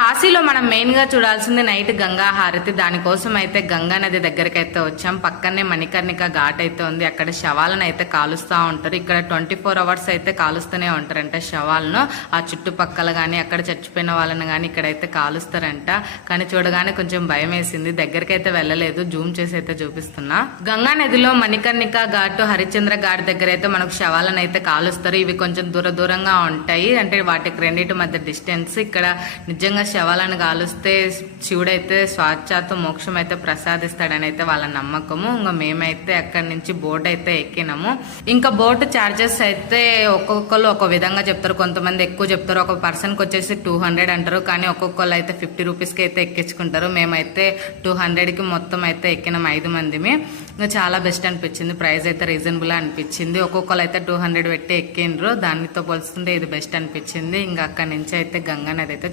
కాశీలో మనం మెయిన్గా చూడాల్సింది నైట్ గంగా హారతి. దానికోసం అయితే గంగా నది దగ్గరికి అయితే వచ్చాం. పక్కనే మణికర్ణిక ఘాట్ అయితే ఉంది. అక్కడ శవాలను అయితే కాలుస్తూ ఉంటారు. ఇక్కడ ట్వంటీ ఫోర్ అవర్స్ అయితే కాలుస్తూనే ఉంటారంట శవాలను. ఆ చుట్టుపక్కల కానీ అక్కడ చచ్చిపోయిన వాళ్ళని కానీ ఇక్కడైతే కాలుస్తారంట. కానీ చూడగానే కొంచెం భయం వేసింది. దగ్గరికి అయితే వెళ్ళలేదు. జూమ్ చేసి అయితే చూపిస్తున్నా. గంగా నదిలో మణికర్ణిక ఘాట్ హరిశ్చంద్ర ఘాట్ దగ్గర అయితే మనకు శవాలను అయితే కాలుస్తారు. ఇవి కొంచెం దూర దూరంగా ఉంటాయి. అంటే వాటికి రెండింటి మధ్య డిస్టెన్స్. ఇక్కడ నిజంగా శవాలను కాలుస్తే శివుడైతే స్వాచ్ఛాతో మోక్షం అయితే ప్రసాదిస్తాడని అయితే వాళ్ళ నమ్మకము. ఇంకా మేమైతే అక్కడి నుంచి బోట్ అయితే ఎక్కినాము. ఇంకా బోట్ చార్జెస్ అయితే ఒక్కొక్కరు ఒక విధంగా చెప్తారు. కొంతమంది ఎక్కువ చెప్తారు. ఒక పర్సన్కి వచ్చేసి టూ హండ్రెడ్ అంటారు. కానీ ఒక్కొక్కరు అయితే ఫిఫ్టీ రూపీస్కి అయితే ఎక్కించుకుంటారు. మేమైతే టూ హండ్రెడ్కి మొత్తం అయితే ఎక్కినాం ఐదు మందిమి. ఇంకా చాలా బెస్ట్ అనిపించింది. ప్రైస్ అయితే రీజనబుల్ అనిపించింది. ఒక్కొక్కరు అయితే టూ హండ్రెడ్ పెట్టి ఎక్కిండ్రు. దానితో పోల్చుకుంటే ఇది బెస్ట్ అనిపించింది. ఇంకా అక్కడి నుంచి అయితే గంగా నది అయితే